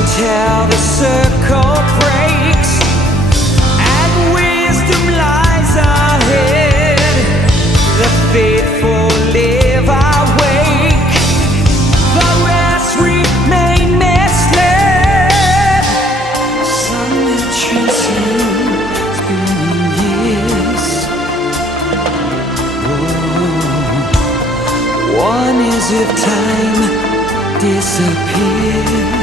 until the circle breaks and wisdom lies ahead. The faithful live awake, the rest remain misled. Some will chase you, spinning years. Whoa. One is if time disappears.